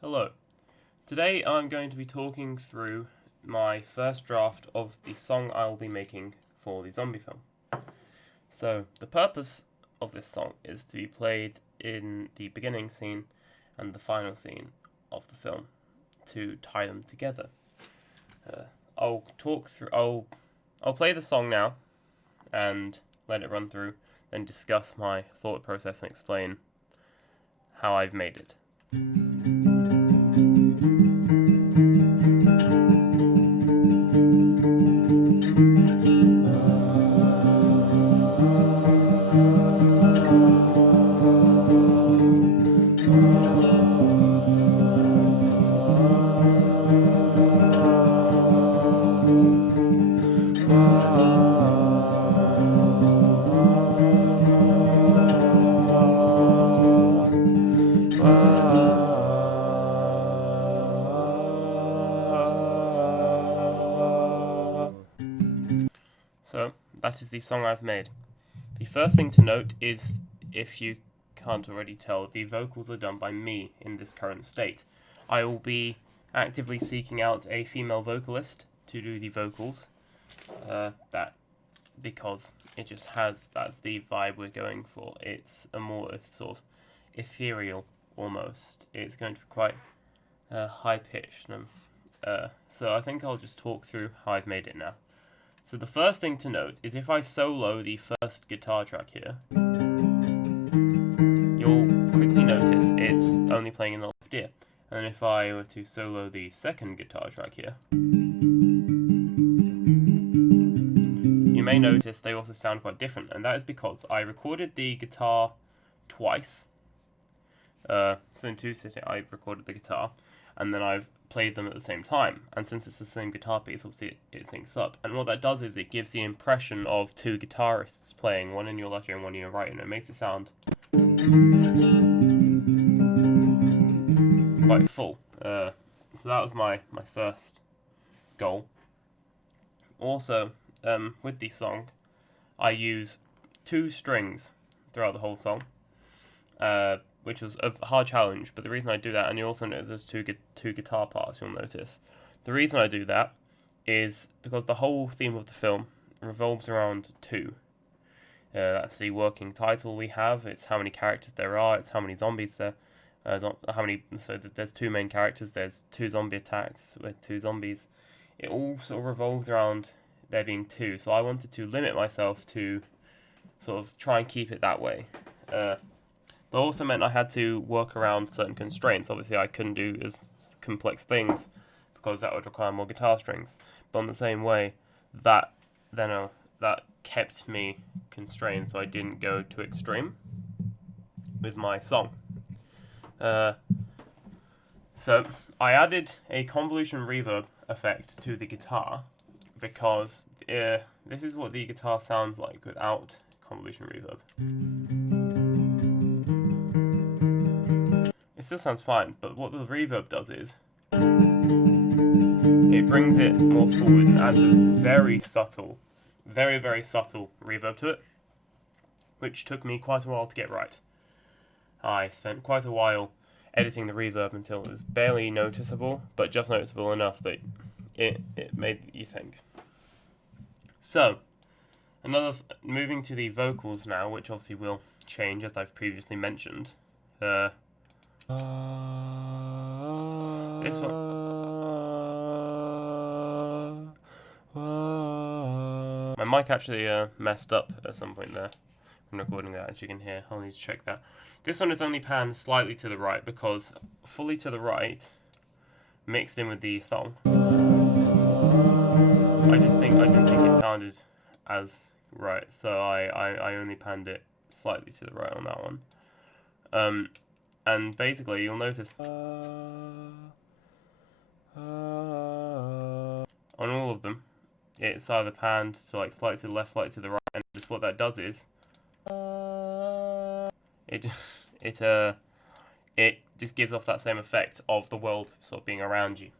Hello. Today I'm going to be talking through my first draft of the song I will be making for the zombie film. So, the purpose of this song is to be played in the beginning scene and the final scene of the film to tie them together. I'll play the song now and let it run through, then discuss my thought process and explain how I've made it. So, that is the song I've made. The first thing to note is, if you can't already tell, the vocals are done by me in this current state. I will be actively seeking out a female vocalist to do the vocals, because that's the vibe we're going for. It's a more sort of ethereal almost. It's going to be quite high pitched, so I think I'll just talk through how I've made it now. So the first thing to note is if I solo the first guitar track here, you'll quickly notice it's only playing in the left ear. And if I were to solo the second guitar track here, you may notice they also sound quite different, and that is because I recorded the guitar twice. So in two sittings, I've recorded the guitar, and then I've played them at the same time. And since it's the same guitar piece, obviously it syncs up. And what that does is it gives the impression of two guitarists playing, one in your left ear and one in your right, and it makes it sound quite full. So that was my first goal. Also, with the song, I use two strings throughout the whole song, which was a hard challenge, but the reason I do that, and you also notice there's two guitar parts, you'll notice. The reason I do that is because the whole theme of the film revolves around two. That's the working title we have. It's how many characters there are, it's how many zombies there so there's two main characters, there's two zombie attacks with two zombies. It all sort of revolves around there being two, so I wanted to limit myself to sort of try and keep it that way. But also meant I had to work around certain constraints. Obviously, I couldn't do as complex things because that would require more guitar strings. But in the same way, that kept me constrained, so I didn't go too extreme with my song. So I added a convolution reverb effect to the guitar because this is what the guitar sounds like without convolution reverb. It still sounds fine, but what the reverb does is it brings it more forward and adds a very subtle, very, very subtle reverb to it, which took me quite a while to get right. I spent quite a while editing the reverb until it was barely noticeable, but just noticeable enough that it made you think. So, moving to the vocals now, which obviously will change as I've previously mentioned. This one. My mic actually messed up at some point there. I'm recording that, as you can hear. I'll need to check that. This one is only panned slightly to the right because fully to the right, mixed in with the song, I didn't think it sounded as right, so I only panned it slightly to the right on that one. And basically you'll notice on all of them, it's either panned to like slightly to the left, slightly to the right, and just what that does is it just gives off that same effect of the world sort of being around you.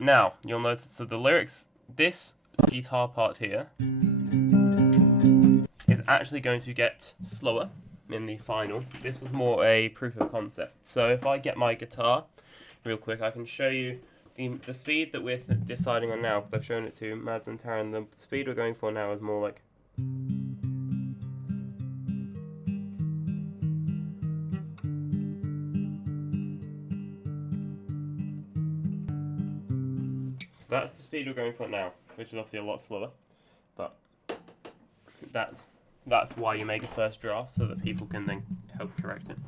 Now you'll notice, so the lyrics, this guitar part here is actually going to get slower in the final. This was more a proof of concept. So if I get my guitar real quick, I can show you the speed that we're deciding on now, because I've shown it to Mads and Taryn. The speed we're going for now is more like... So that's the speed we're going for now, which is obviously a lot slower, but that's why you make a first draft, so that people can then help correct it.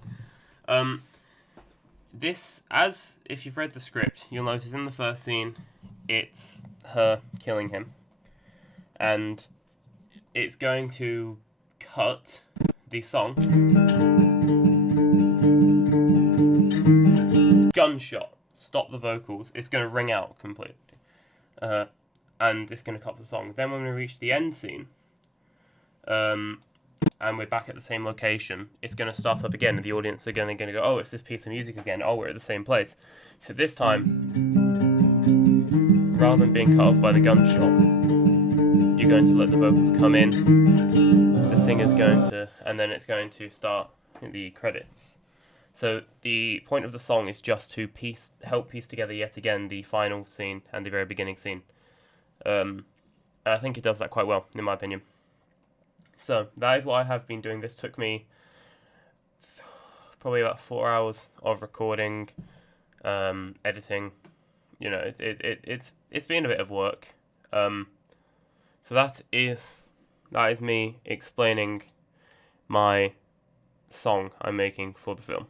If you've read the script, you'll notice in the first scene, it's her killing him, and it's going to cut the song. Gunshot, stop the vocals. It's going to ring out completely, and it's going to cut the song. Then when we reach the end scene, and we're back at the same location, it's going to start up again, and the audience are going to go, oh, it's this piece of music again. Oh, we're at the same place. So this time, rather than being cut off by the gunshot, you're going to let the vocals come in. The singer's going to, and then it's going to start the credits. So the point of the song is just to help piece together yet again the final scene and the very beginning scene. And I think it does that quite well, in my opinion. So that is what I have been doing. This took me probably about 4 hours of recording, editing. You know, it's been a bit of work. So that is me explaining my song I'm making for the film.